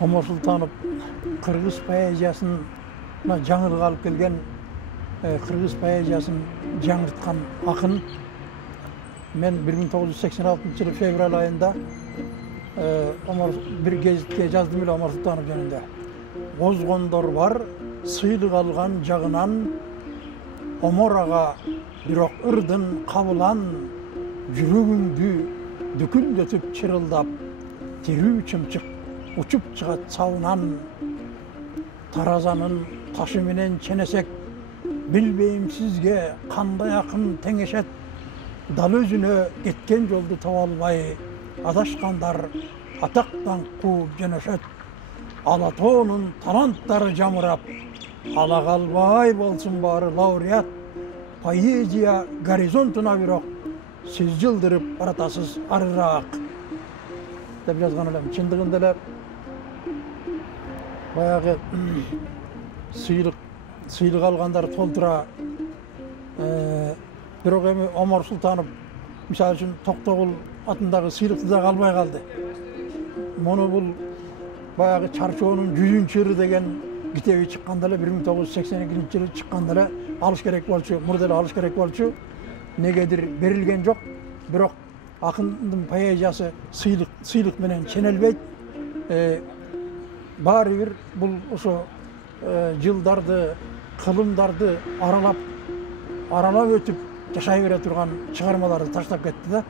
Omar Sultanov Kırgız poeziyasına жаңылык алып келген, Kırgız poezиясын жаңыртқан ақын. Мен 1986 жылы февраль айында bir gazetке жаздым эле Omar Sultanov жөнүндө. Озгондор бар, сыйлык алган жагынан, Omar ağa бирок ырдын кабылан, жүрөгүңдү дүкүлдөтүп чырылдап, тирүү чымчык учуп чыгат сауынан. Таразанын ташы менен ченесек, билбейм сизге кандай акын теңешет. Дал өзүнө кеткен жолду таба албай, адашкандар атактан кууп жөнөшөт. Алатоонун таланттары жамырап, ала калбай болсун баары лауреат. Поэзия горизонтуна бирок сиз жылдырып баратасыз арыраак деп жазган элем. Чындыгында эле баягы сыйлык алгандар толтура. Бирок эми Omar Sultanov мисалы үчүн Токтогул атындагы сыйлыкты да албай калды. Мону бул баягы Чарчоонун 100-ыры деген китеби чыкканда эле 1982-жылы чыкканда эле алыш керек болчу, мурда эле алыш керек болчу. Негедир берилген жок. Бирок акындын поэзиясы сыйлык менен ченелбейт. Баары бир бул ошо жылдарды, кылымдарды аралап өтүп жашай бере турган чыгармаларды таштап кетти да.